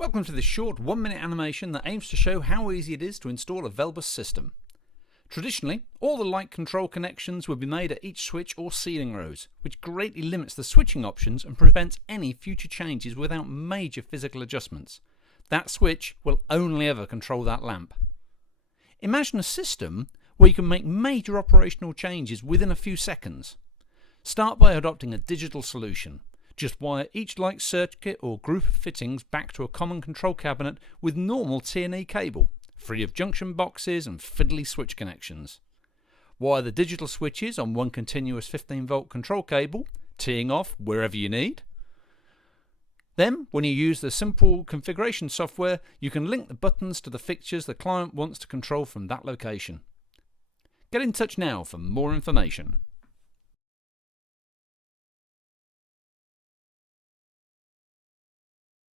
Welcome to this short 1-minute animation that aims to show how easy it is to install a VELBUS system. Traditionally, all the light control connections would be made at each switch or ceiling rows, which greatly limits the switching options and prevents any future changes without major physical adjustments. That switch will only ever control that lamp. Imagine a system where you can make major operational changes within a few seconds. Start by adopting a digital solution. Just wire each light circuit or group of fittings back to a common control cabinet with normal T&E cable, free of junction boxes and fiddly switch connections. Wire the digital switches on one continuous 15-volt control cable, teeing off wherever you need. Then, when you use the simple configuration software, you can link the buttons to the fixtures the client wants to control from that location. Get in touch now for more information.